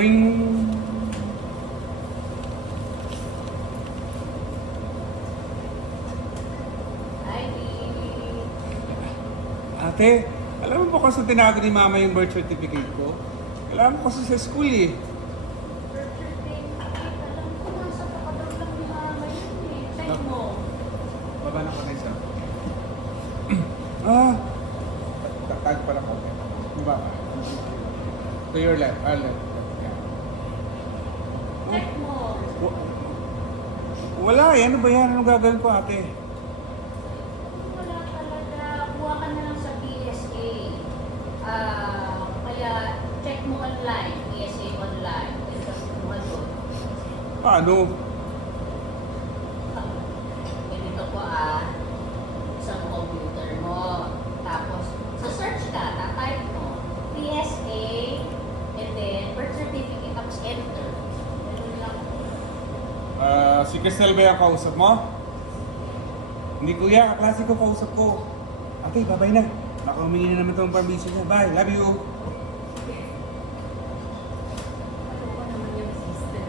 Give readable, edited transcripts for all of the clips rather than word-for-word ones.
Ring! Ate, alam mo ba kasi tinago ni Mama yung birth certificate ko? Kailangan ko kasi sa school eh. Birth certificate, alam ko nasa pakadal lang ni Mama yun eh. Check mo. Baba na ko na isa. Tag pala ko. Baba ka. To your left. Left. Yeah. Check mo. Wala eh. Ano ba yan? Anong gagawin ko ate? Kung wala talaga, kuha ka na lang sa PSA. Kaya check mo online, PSA online. Tapos kumuha doon. Paano? Ganito po sa computer mo. Tapos, sa search ka, tatype mo, PSA, and then birth certificate, tapos enter. Ganun lang. Si Cristel ba yung kausap mo? Hindi kuya, kaklase ko kausap ko. Ate, babay na. Baka humingi na naman itong permission niya. Bye, love you. Ano ko naman yung system?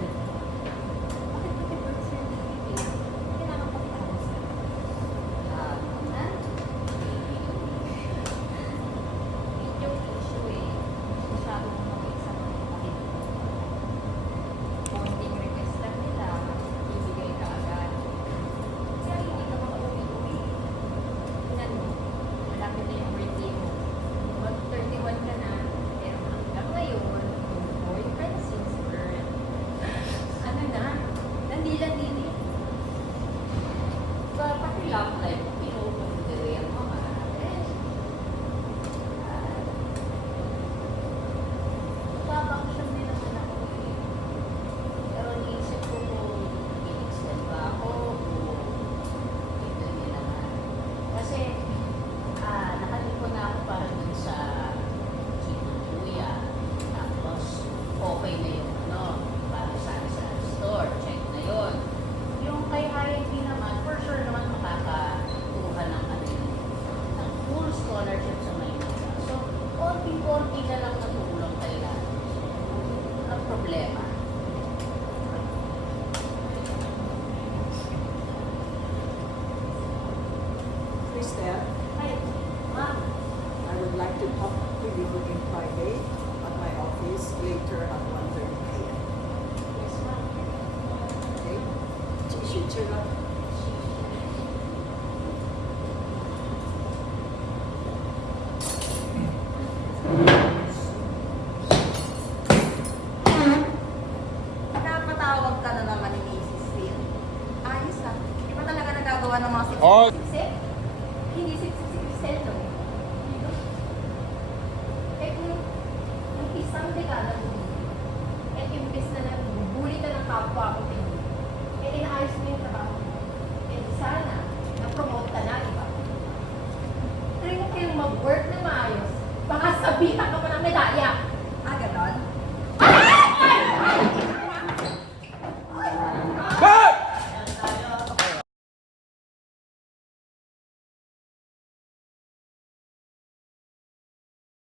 Bakit pati birth certificate? Kailangan pagtapos na. Na? Yung issue eh. Masyado mo makita sa mga kapatid mo. Bonding request lang nila, ibigay ka agad. Kaya hindi ka makauwi-uwi. Tingnan mo, malapit na yung birthday mo. Mag 31 ka na, pero hanggang ngayon, yung boyfriend since birth, ano na, nandila-dili. Pati love life, pinupuntuloy ang mga Papaksyon din naman ako eh. Pero naisip ko kung i-extend ba ako o ito nila nga. Kasi nakaliko na ako para dun sa Kuya. Tapos okay na yung para sa store. Check na yun. Yung kay IIT naman, for sure naman makakakuha ng ng full scholarship sa Maynila. So, konti-konti na lang natulong kailangan. Ang problema. Cristel, Ay, ma'am. I would like to talk to you in private at my office later at 1:30 p.m. Yes, ma'am. Okay? 继续这个 Napatawag ka na naman ni Mrs. Phil. Ayos ah. Di ba talaga nagagawa ng mga Oh. siksik? Hindi siksik si Cristel, no? Eh kung ang isang dekada mo, eh imbes na nagbubuli ka ng kapwa ko, eh inaayos mo yung trabaho mo. Eh sana,